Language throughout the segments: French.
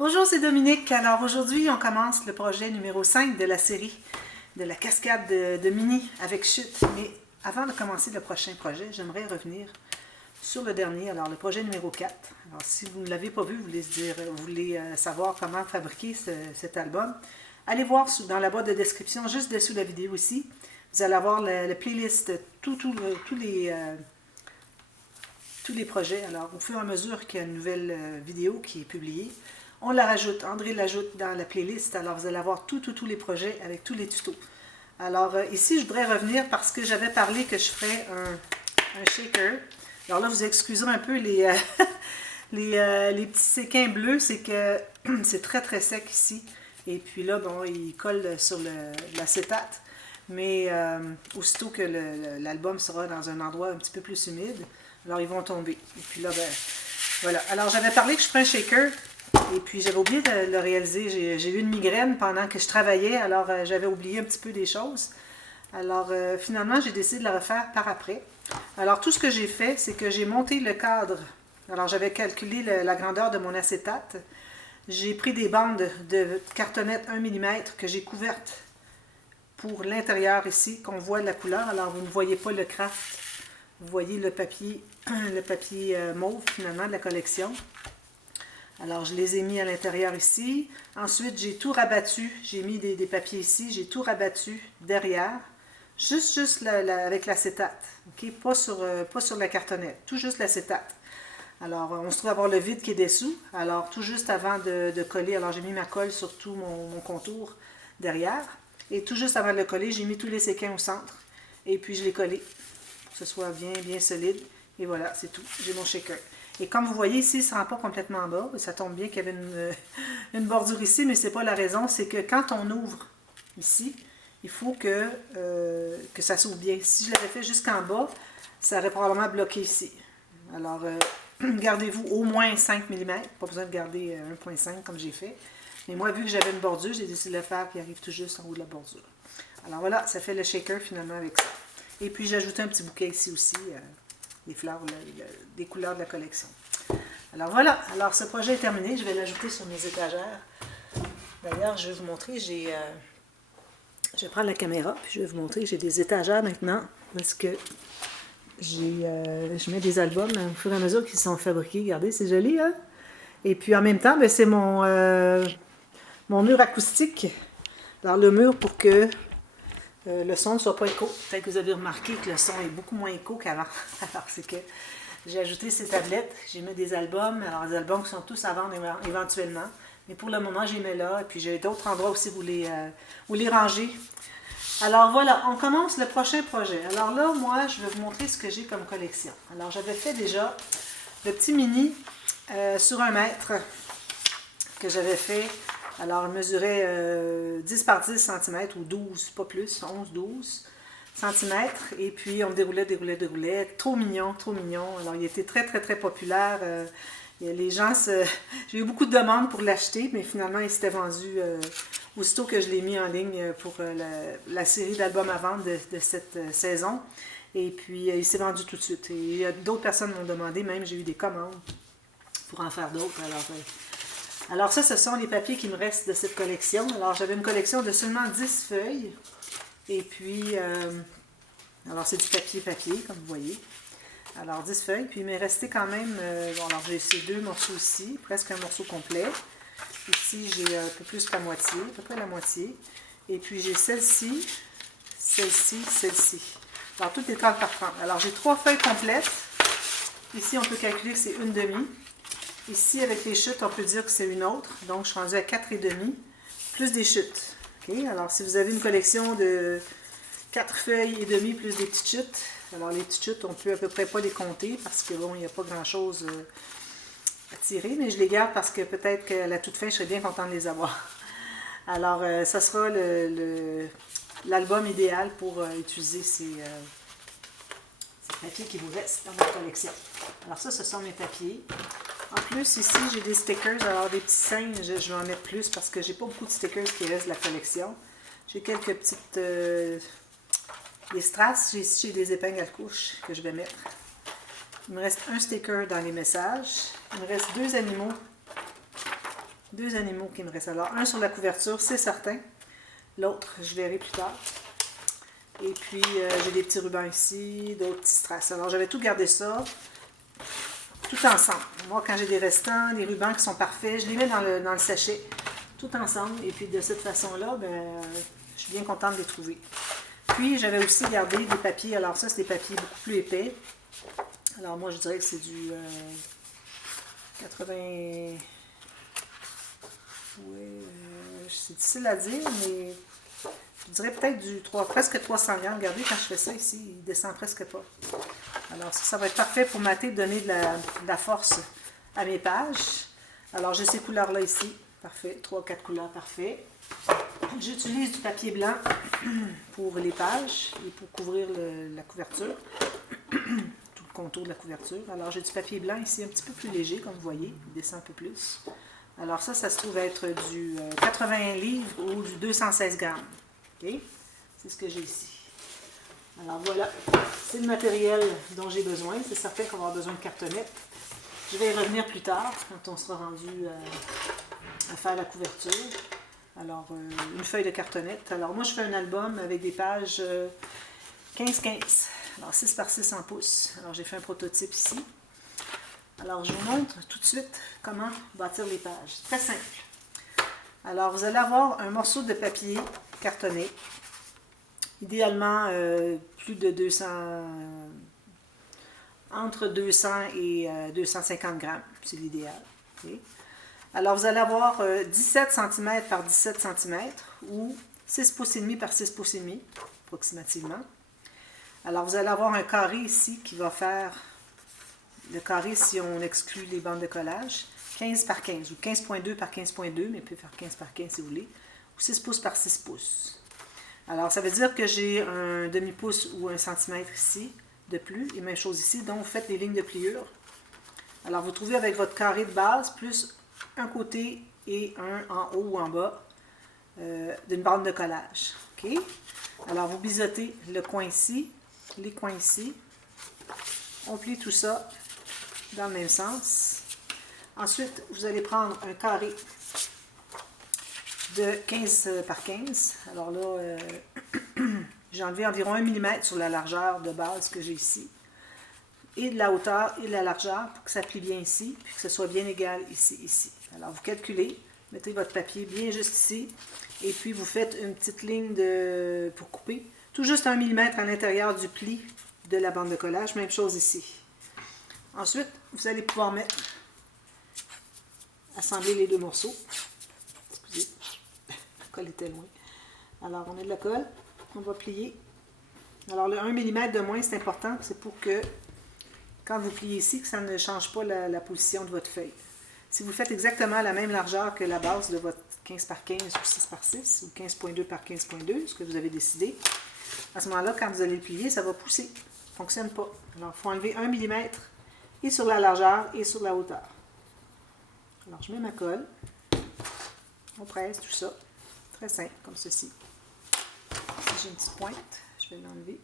Bonjour, c'est Dominique. Alors aujourd'hui, on commence le projet numéro 5 de la série de la cascade de Minnie avec chute. Mais avant de commencer le prochain projet, j'aimerais revenir sur le dernier, alors le projet numéro 4. Alors si vous ne l'avez pas vu, vous voulez savoir comment fabriquer cet album, allez voir dans la boîte de description, juste dessous la vidéo ici. Vous allez avoir la playlist, tous les projets. Alors, au fur et à mesure qu'il y a une nouvelle vidéo qui est publiée, on la rajoute. André l'ajoute dans la playlist. Alors, vous allez avoir tous les projets avec tous les tutos. Alors, ici, je voudrais revenir parce que j'avais parlé que je ferais un shaker. Alors là, vous excuserez un peu les petits séquins bleus. C'est que c'est très sec ici. Et puis là, bon, il colle sur l'acétate. Mais aussitôt que l'album sera dans un endroit un petit peu plus humide, alors ils vont tomber. Et puis là, ben, voilà. Alors j'avais parlé que je ferais un shaker, et puis j'avais oublié de le réaliser. J'ai eu une migraine pendant que je travaillais, alors j'avais oublié un petit peu des choses. Alors finalement, j'ai décidé de le refaire par après. Alors tout ce que j'ai fait, c'est que j'ai monté le cadre. Alors j'avais calculé la grandeur de mon acétate. J'ai pris des bandes de cartonnette 1 mm que j'ai couvertes pour l'intérieur ici, qu'on voit la couleur. Alors, vous ne voyez pas le craft. Vous voyez le papier mauve, finalement, de la collection. Alors, je les ai mis à l'intérieur ici. Ensuite, j'ai tout rabattu. J'ai mis des papiers ici. J'ai tout rabattu derrière. Juste avec l'acétate. Okay? Pas sur la cartonnette. Tout juste l'acétate. Alors, on se trouve avoir le vide qui est dessous. Alors, tout juste avant de coller, alors j'ai mis ma colle sur tout mon contour derrière. Et tout juste avant de le coller, j'ai mis tous les séquins au centre. Et puis, je l'ai collé pour que ce soit bien solide. Et voilà, c'est tout. J'ai mon shaker. Et comme vous voyez ici, ça ne rend pas complètement en bas. Ça tombe bien qu'il y avait une bordure ici, mais ce n'est pas la raison. C'est que quand on ouvre ici, il faut que ça s'ouvre bien. Si je l'avais fait jusqu'en bas, ça aurait probablement bloqué ici. Alors, gardez-vous au moins 5 mm. Pas besoin de garder 1,5 comme j'ai fait. Mais moi, vu que j'avais une bordure, j'ai décidé de le faire qui arrive tout juste en haut de la bordure. Alors voilà, ça fait le shaker finalement avec ça. Et puis j'ai ajouté un petit bouquet ici aussi, des fleurs, des couleurs de la collection. Alors voilà, alors ce projet est terminé, je vais l'ajouter sur mes étagères. D'ailleurs, je vais vous montrer, je vais prendre la caméra, puis je vais vous montrer que j'ai des étagères maintenant, parce que je mets des albums au fur et à mesure qu'ils sont fabriqués. Regardez, c'est joli, hein? Et puis en même temps, ben, c'est mon mur acoustique. Alors le mur pour que le son ne soit pas écho. Peut-être que vous avez remarqué que le son est beaucoup moins écho qu'avant. Alors c'est que j'ai ajouté ces tablettes, j'ai mis des albums. Alors les albums qui sont tous à vendre éventuellement. Mais pour le moment, je les mets là. Et puis j'ai d'autres endroits aussi où les ranger. Alors voilà, on commence le prochain projet. Alors là, moi, je vais vous montrer ce que j'ai comme collection. Alors j'avais fait déjà le petit mini sur 1 mètre que j'avais fait. Alors, il mesurait 10 par 10 cm ou 12, pas plus, 11, 12 cm. Et puis, on déroulait. Trop mignon, trop mignon. Alors, il était très populaire. Les gens, j'ai eu beaucoup de demandes pour l'acheter, mais finalement, il s'était vendu aussitôt que je l'ai mis en ligne pour la série d'albums à vendre de cette saison. Et puis, il s'est vendu tout de suite. Et d'autres personnes m'ont demandé, même j'ai eu des commandes pour en faire d'autres. Alors ça, ce sont les papiers qui me restent de cette collection. Alors j'avais une collection de seulement 10 feuilles. Et puis, alors c'est du papier, comme vous voyez. Alors 10 feuilles. Puis il m'est resté quand même, bon alors j'ai ces 2 morceaux ici, presque un morceau complet. Ici j'ai un peu plus que la moitié, à peu près la moitié. Et puis j'ai celle-ci, celle-ci. Alors tout est 30 par 30. Alors j'ai 3 feuilles complètes. Ici on peut calculer que c'est une demi. Ici, avec les chutes, on peut dire que c'est une autre. Donc, je suis rendue à 4,5, plus des chutes. Okay? Alors, si vous avez une collection de 4 feuilles et demi plus des petites chutes, alors les petites chutes, on peut à peu près pas les compter parce que, bon, il n'y a pas grand-chose à tirer, mais je les garde parce que peut-être qu'à la toute fin, je serais bien contente de les avoir. Alors, ça sera l'album idéal pour utiliser ces papiers qui vous restent dans votre collection. Alors ça, ce sont mes papiers. En plus, ici, j'ai des stickers. Alors, des petits signes, je vais en mettre plus parce que j'ai pas beaucoup de stickers qui restent de la collection. J'ai quelques petites... des strass. Ici, j'ai des épingles à couche que je vais mettre. Il me reste un sticker dans les messages. Il me reste 2 animaux 2 animaux qui me restent. Alors, un sur la couverture, c'est certain. L'autre, je verrai plus tard. Et puis, j'ai des petits rubans ici, d'autres petits strass. Alors, j'avais tout gardé ça, tout ensemble. Moi, quand j'ai des restants, des rubans qui sont parfaits, je les mets dans le sachet, tout ensemble. Et puis, de cette façon-là, ben, je suis bien contente de les trouver. Puis, j'avais aussi gardé des papiers. Alors, ça, c'est des papiers beaucoup plus épais. Alors, moi, je dirais que c'est du 80... Oui, c'est difficile à dire, mais je dirais peut-être du presque 300 grammes. Regardez, quand je fais ça ici, il descend presque pas. Alors ça va être parfait pour mater, donner de la force à mes pages. Alors j'ai ces couleurs-là ici. Parfait, 3-4 couleurs, parfait. J'utilise du papier blanc pour les pages et pour couvrir la couverture. Tout le contour de la couverture. Alors j'ai du papier blanc ici, un petit peu plus léger, comme vous voyez. Il descend un peu plus. Alors ça se trouve être du 80 livres ou du 216 grammes. OK? C'est ce que j'ai ici. Alors voilà, c'est le matériel dont j'ai besoin. C'est certain qu'on va avoir besoin de cartonnettes. Je vais y revenir plus tard, quand on sera rendu à faire la couverture. Alors, une feuille de cartonnette. Alors moi, je fais un album avec des pages 15-15. Alors 6 par 6 en pouces. Alors j'ai fait un prototype ici. Alors, je vous montre tout de suite comment bâtir les pages. Très simple. Alors, vous allez avoir un morceau de papier cartonné. Idéalement, plus de 200... entre 200 et 250 grammes. C'est l'idéal. Okay? Alors, vous allez avoir 17 cm par 17 cm ou 6 pouces et demi par 6 pouces et demi, approximativement. Alors, vous allez avoir un carré ici qui va faire... Le carré, si on exclut les bandes de collage, 15 par 15, ou 15,2 par 15,2, mais peut faire 15 par 15 si vous voulez, ou 6 pouces par 6 pouces. Alors, ça veut dire que j'ai un demi-pouce ou un centimètre ici de plus, et même chose ici, donc vous faites les lignes de pliure. Alors, vous trouvez avec votre carré de base, plus un côté et un en haut ou en bas d'une bande de collage. OK? Alors, vous biseautez le coin ici, les coins ici. On plie tout ça dans le même sens. Ensuite, vous allez prendre un carré de 15 par 15. Alors là, j'ai enlevé environ 1 mm sur la largeur de base que j'ai ici. Et de la hauteur et de la largeur pour que ça plie bien ici, puis que ce soit bien égal ici, ici. Alors vous calculez, mettez votre papier bien juste ici, et puis vous faites une petite ligne pour couper. Tout juste 1 mm à l'intérieur du pli de la bande de collage, même chose ici. Ensuite, vous allez pouvoir assembler les deux morceaux. Excusez, la colle était loin. Alors, on a de la colle, on va plier. Alors, le 1 mm de moins, c'est important, c'est pour que, quand vous pliez ici, que ça ne change pas la position de votre feuille. Si vous faites exactement la même largeur que la base de votre 15 par 15 ou 6 par 6, ou 15,2 par 15,2, ce que vous avez décidé, à ce moment-là, quand vous allez le plier, ça va pousser. Ça ne fonctionne pas. Alors, il faut enlever 1 mm et sur la largeur et sur la hauteur. Alors, je mets ma colle. On presse tout ça. Très simple, comme ceci. Si j'ai une petite pointe, je vais l'enlever.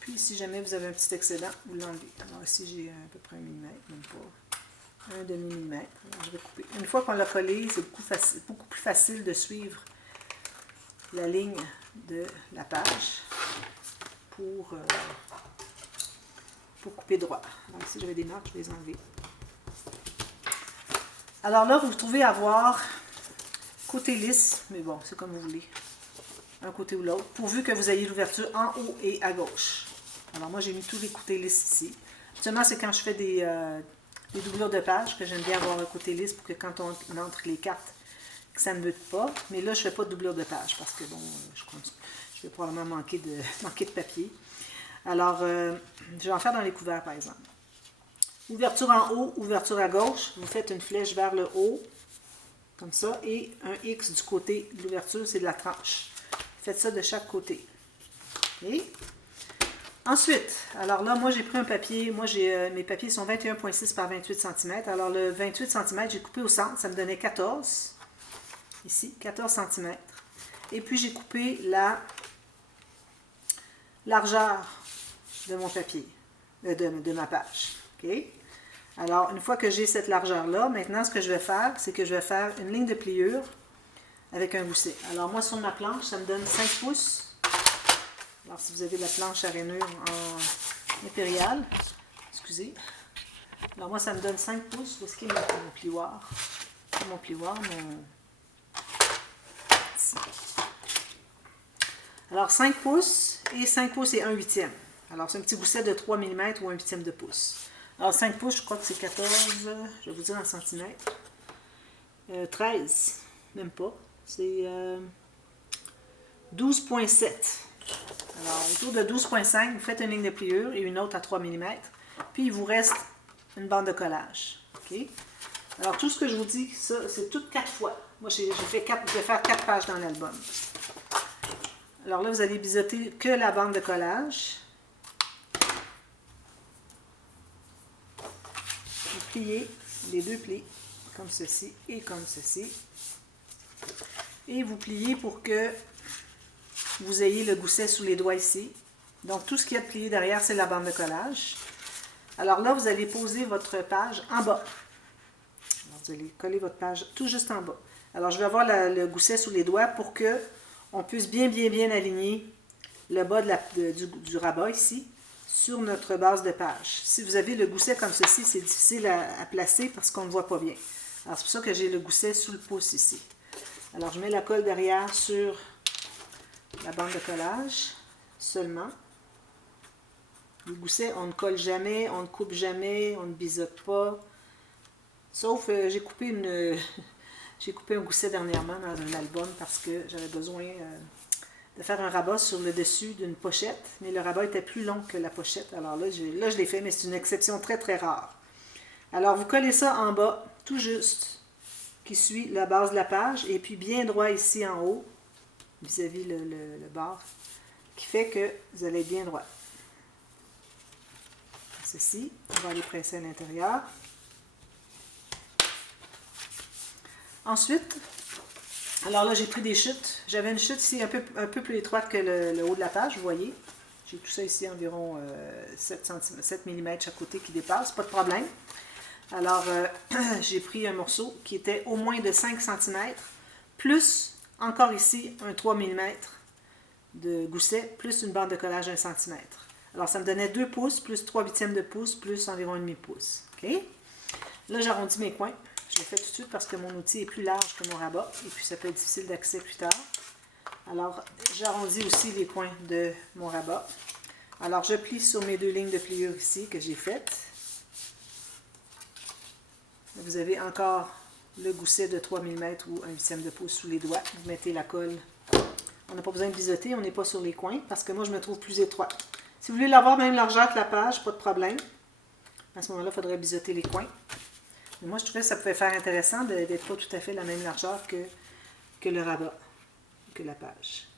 Puis, si jamais vous avez un petit excédent, vous l'enlevez. Alors, ici, j'ai à peu près 1 mm, même pas. Un demi-millimètre. Alors, je vais couper. Une fois qu'on l'a collé, c'est beaucoup plus facile de suivre la ligne de la page pour couper droit. Alors ici, j'avais des marques, je vais les enlever. Alors là, vous vous trouvez avoir côté lisse, mais bon, c'est comme vous voulez. Un côté ou l'autre, pourvu que vous ayez l'ouverture en haut et à gauche. Alors moi, j'ai mis tous les côtés lisses ici. Seulement, c'est quand je fais des doublures de page que j'aime bien avoir un côté lisse pour que quand on entre les cartes, que ça ne bute pas. Mais là, je ne fais pas de doublure de page parce que bon, je vais probablement manquer de papier. Alors, je vais en faire dans les couverts, par exemple. Ouverture en haut, ouverture à gauche. Vous faites une flèche vers le haut, comme ça, et un X du côté de l'ouverture, c'est de la tranche. Faites ça de chaque côté. Okay? Ensuite, alors là, moi, j'ai pris un papier. Moi, mes papiers sont 21,6 par 28 cm. Alors, le 28 cm, j'ai coupé au centre. Ça me donnait 14. Ici, 14 cm. Et puis, j'ai coupé la largeur de mon papier, de ma page. Okay? Alors, une fois que j'ai cette largeur-là, maintenant, ce que je vais faire, c'est que je vais faire une ligne de pliure avec un gousset. Alors, moi, sur ma planche, ça me donne 5 pouces. Alors, si vous avez la planche à rainure en impériale, excusez. Alors, moi, ça me donne 5 pouces. Où est-ce qu'il est mon plioir? Mon plioir, ici. Alors, 5 pouces et 5 pouces et 1 huitième. Alors, c'est un petit gousset de 3 mm ou 1 huitième de pouce. Alors, 5 pouces, je crois que c'est 14, je vais vous dire en centimètres. 13, même pas. C'est 12,7. Alors, autour de 12,5, vous faites une ligne de pliure et une autre à 3 mm. Puis, il vous reste une bande de collage. OK? Alors, tout ce que je vous dis, ça, c'est toutes 4 fois. Moi, je vais faire 4 pages dans l'album. Alors là, vous allez biseauter que la bande de collage. Vous pliez les deux plis, comme ceci et comme ceci. Et vous pliez pour que vous ayez le gousset sous les doigts ici. Donc, tout ce qu'il y a de plié derrière, c'est la bande de collage. Alors là, vous allez poser votre page en bas. Alors, vous allez coller votre page tout juste en bas. Alors, je vais avoir le gousset sous les doigts pour que on puisse bien aligner le bas du rabat ici sur notre base de page. Si vous avez le gousset comme ceci, c'est difficile à placer parce qu'on ne voit pas bien. Alors, c'est pour ça que j'ai le gousset sous le pouce ici. Alors, je mets la colle derrière sur la bande de collage seulement. Le gousset, on ne colle jamais, on ne coupe jamais, on ne biseaute pas. Sauf, j'ai coupé un gousset dernièrement dans un album parce que j'avais besoin de faire un rabat sur le dessus d'une pochette, mais le rabat était plus long que la pochette. Alors là, je l'ai fait, mais c'est une exception très rare. Alors, vous collez ça en bas, tout juste, qui suit la base de la page, et puis bien droit ici en haut, vis-à-vis le bord, qui fait que vous allez être bien droit. Ceci, on va aller presser à l'intérieur. Ensuite, alors là, j'ai pris des chutes. J'avais une chute ici un peu plus étroite que le haut de la page, vous voyez. J'ai tout ça ici, environ 7 mm chaque côté qui dépasse, pas de problème. Alors, j'ai pris un morceau qui était au moins de 5 cm, plus encore ici un 3 mm de gousset, plus une bande de collage 1 cm. Alors, ça me donnait 2 pouces, plus 3 huitièmes de pouce, plus environ 1,5 pouce. OK? Là, j'arrondis mes coins. Je le fais tout de suite parce que mon outil est plus large que mon rabat et puis ça peut être difficile d'accès plus tard. Alors, j'arrondis aussi les coins de mon rabat. Alors, je plie sur mes 2 lignes de pliure ici que j'ai faites. Vous avez encore le gousset de 3 mm ou 1 huitième de pouce sous les doigts. Vous mettez la colle. On n'a pas besoin de biseauter, on n'est pas sur les coins parce que moi, je me trouve plus étroite. Si vous voulez l'avoir même largeur que la page, pas de problème. À ce moment-là, il faudrait biseauter les coins. Mais moi, je trouvais que ça pouvait faire intéressant d'être pas tout à fait la même largeur que le rabat, que la page.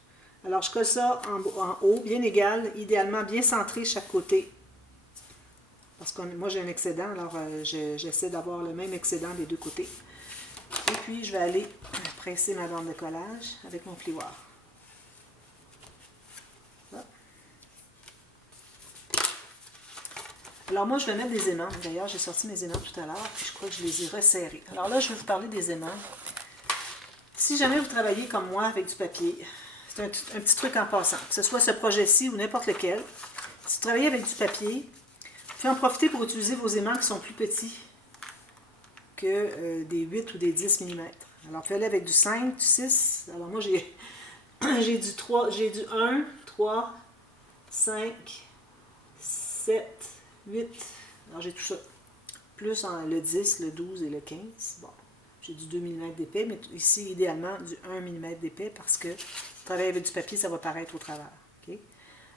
Alors, je colle ça en haut, bien égal, idéalement bien centré chaque côté. Parce que moi, j'ai un excédent, alors j'essaie d'avoir le même excédent des deux côtés. Et puis, je vais aller presser ma bande de collage avec mon plioir. Alors moi, je vais mettre des aimants. D'ailleurs, j'ai sorti mes aimants tout à l'heure, puis je crois que je les ai resserrés. Alors là, je vais vous parler des aimants. Si jamais vous travaillez comme moi avec du papier, c'est un petit truc en passant, que ce soit ce projet-ci ou n'importe lequel, si vous travaillez avec du papier, vous pouvez en profiter pour utiliser vos aimants qui sont plus petits que des 8 ou des 10 mm. Alors, vous pouvez aller avec du 5, du 6. Alors moi, j'ai du 3, j'ai du 1, 3, 5, 7, 8, alors j'ai tout ça, plus le 10, le 12 et le 15, bon, j'ai du 2 mm d'épais, mais ici, idéalement, du 1 mm d'épais, parce que travailler avec du papier, ça va paraître au travers, okay?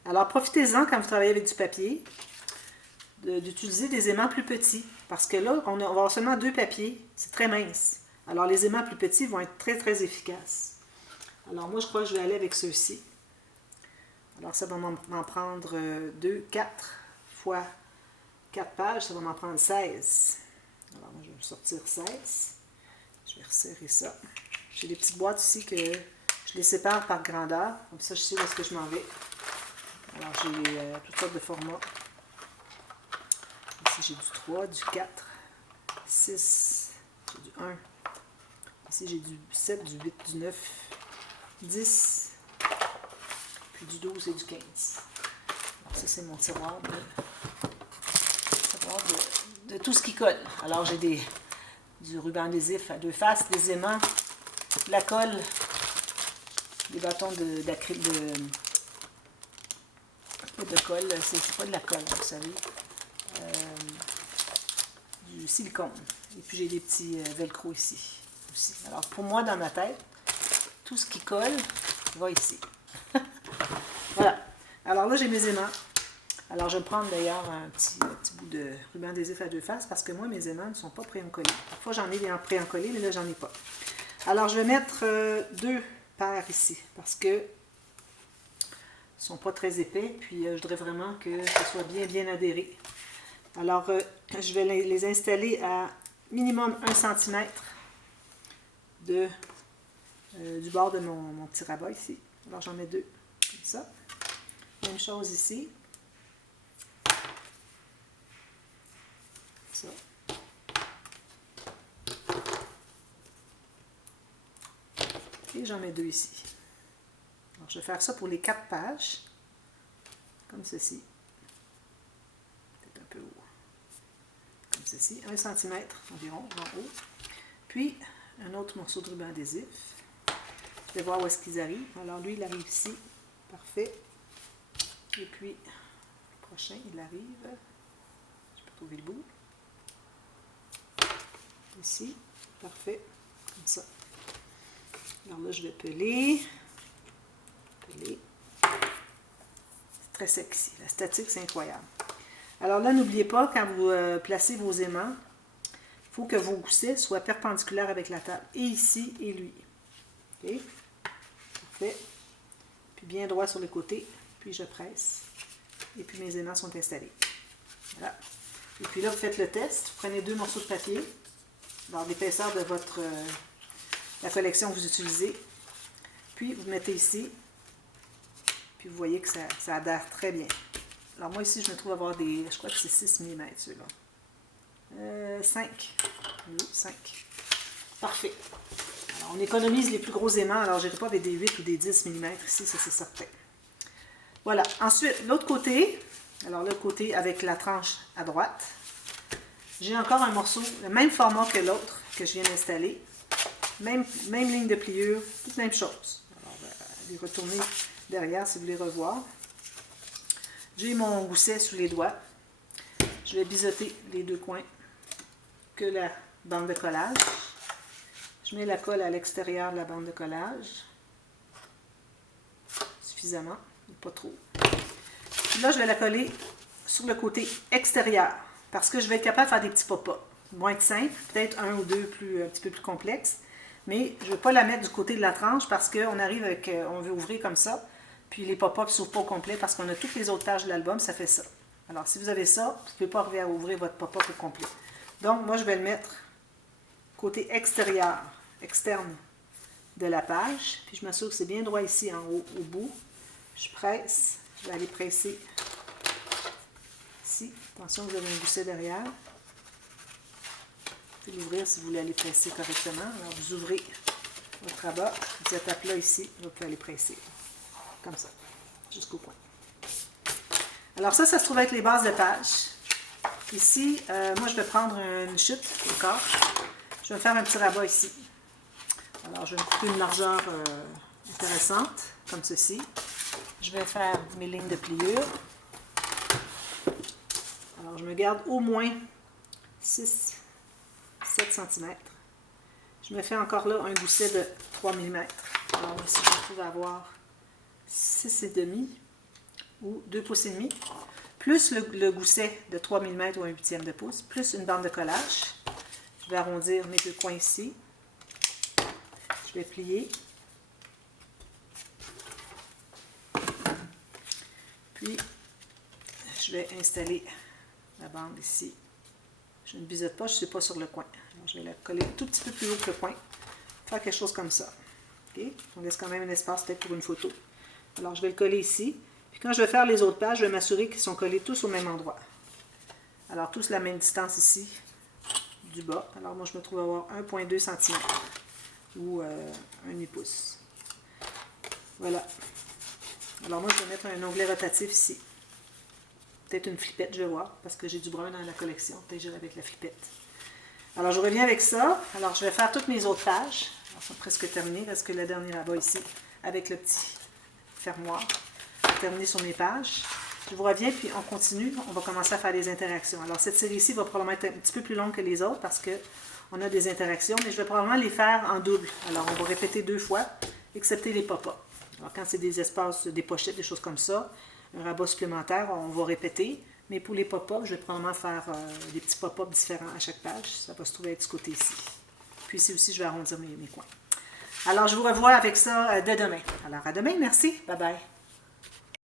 Alors, profitez-en, quand vous travaillez avec du papier, d'utiliser des aimants plus petits, parce que là, on va avoir seulement 2 papiers, c'est très mince, alors les aimants plus petits vont être très efficaces. Alors, moi, je crois que je vais aller avec ceux-ci. Alors, ça va m'en prendre 2, 4 fois 4 pages, ça va m'en prendre 16. Alors, moi, je vais sortir 16. Je vais resserrer ça. J'ai des petites boîtes ici que je les sépare par grandeur. Comme ça, je sais où est-ce que je m'en vais. Alors, j'ai toutes sortes de formats. Ici, j'ai du 3, du 4, 6, j'ai du 1. Ici, j'ai du 7, du 8, du 9, 10, puis du 12 et du 15. Alors, ça, c'est mon tiroir de tout ce qui colle. Alors, j'ai du ruban adhésif à 2 faces, des aimants, de la colle, des bâtons d'acrylique, de colle, c'est pas de la colle, vous savez, du silicone. Et puis, j'ai des petits velcro ici aussi. Alors, pour moi, dans ma tête, tout ce qui colle va ici. Voilà. Alors là, j'ai mes aimants. Alors, je vais prendre d'ailleurs un petit bout de ruban adhésif à 2 faces parce que moi, mes aimants ne sont pas pré-encollés. Parfois, j'en ai des pré-encollés, mais là, j'en ai pas. Alors, je vais mettre 2 paires ici parce que ils ne sont pas très épais. Puis, je voudrais vraiment que ça soit bien adhéré. Alors, je vais les installer à minimum 1 cm du bord de mon petit rabat ici. Alors, j'en mets 2 comme ça. Même chose ici. Ça. Et j'en mets 2 ici. Alors, je vais faire ça pour les 4 pages. Comme ceci. Peut-être un peu haut. Comme ceci. 1 cm environ en haut. Puis, un autre morceau de ruban adhésif. Je vais voir où est-ce qu'ils arrivent. Alors, lui, il arrive ici. Parfait. Et puis, le prochain, il arrive. Je peux trouver le bout. Ici. Parfait. Comme ça. Alors là, je vais peler. C'est très sexy. La statique, c'est incroyable. Alors là, n'oubliez pas, quand vous placez vos aimants, il faut que vos goussets soient perpendiculaires avec la table. Et ici, et lui. OK? Parfait. Puis bien droit sur les côtés. Puis je presse. Et puis mes aimants sont installés. Voilà. Et puis là, vous faites le test. Vous prenez 2 morceaux de papier. Dans l'épaisseur de la collection que vous utilisez. Puis vous mettez ici. Puis vous voyez que ça adhère très bien. Alors moi ici, je me trouve avoir je crois que c'est 6 mm ceux-là. 5. Oui, 5. Parfait. Alors on économise les plus gros aimants. Alors je n'irai pas avec des 8 ou des 10 mm ici, ça c'est certain. Voilà. Ensuite, l'autre côté. Alors l'autre côté avec la tranche à droite. J'ai encore un morceau, le même format que l'autre que je viens d'installer. Même ligne de pliure, toute même chose. Alors, les retourner derrière si vous voulez revoir. J'ai mon gousset sous les doigts. Je vais biseauter les 2 coins que la bande de collage. Je mets la colle à l'extérieur de la bande de collage. Suffisamment, pas trop. Puis là, je vais la coller sur le côté extérieur. Parce que je vais être capable de faire des petits pop-up. Ils vont être simples, peut-être 1 ou 2 un petit peu plus complexes. Mais je ne vais pas la mettre du côté de la tranche parce qu'on arrive avec, on veut ouvrir comme ça. Puis les pop-up ne s'ouvrent pas au complet parce qu'on a toutes les autres pages de l'album, ça fait ça. Alors si vous avez ça, vous ne pouvez pas arriver à ouvrir votre pop-up au complet. Donc moi je vais le mettre côté extérieur, externe de la page. Puis je m'assure que c'est bien droit ici en haut, au bout. Je presse, je vais aller presser ici. Attention, vous avez un gousset derrière. Vous pouvez l'ouvrir si vous voulez aller presser correctement. Alors, vous ouvrez votre rabat. Cette étape-là ici, vous pouvez aller presser. Comme ça, jusqu'au coin. Alors ça se trouve être les bases de page. Ici, moi, je vais prendre une chute encore. Je vais me faire un petit rabat ici. Alors, je vais me couper une largeur intéressante, comme ceci. Je vais faire mes lignes de pliure. Alors, je me garde au moins 6-7 cm. Je me fais encore là un gousset de 3 mm. Alors, ici, je me trouve avoir 6,5 ou 2 pouces et demi, plus le gousset de 3 mm ou 1/8 de pouce, plus une bande de collage. Je vais arrondir mes 2 coins ici. Je vais plier. Puis, je vais installer la bande ici. Je ne biseaute pas, je ne suis pas sur le coin. Alors, je vais la coller un tout petit peu plus haut que le coin. Faire quelque chose comme ça. Okay? On laisse quand même un espace peut-être pour une photo. Alors, je vais le coller ici. Puis quand je vais faire les autres pages, je vais m'assurer qu'ils sont collés tous au même endroit. Alors, tous la même distance ici du bas. Alors moi, je me trouve à avoir 1,2 cm ou un demi-pouce. Voilà. Alors moi, je vais mettre un onglet rotatif ici. Peut-être une flippette, je vais voir, parce que j'ai du brun dans la collection. Peut-être que avec la flippette. Alors, je reviens avec ça. Alors, je vais faire toutes mes autres pages. Alors, sont presque terminées, parce que la dernière là-bas ici, avec le petit fermoir. Je vais terminer sur mes pages. Je vous reviens, puis on continue. On va commencer à faire des interactions. Alors, cette série-ci va probablement être un petit peu plus longue que les autres, parce qu'on a des interactions, mais je vais probablement les faire en double. Alors, on va répéter 2 fois, excepté les pop-up. Alors, quand c'est des espaces, des pochettes, des choses comme ça, un rabat supplémentaire, on va répéter. Mais pour les pop-up, je vais probablement faire des petits pop-up différents à chaque page. Ça va se trouver de ce côté-ci. Puis ici aussi, je vais arrondir mes coins. Alors, je vous revois avec ça dès demain. Alors, à demain. Merci. Bye bye.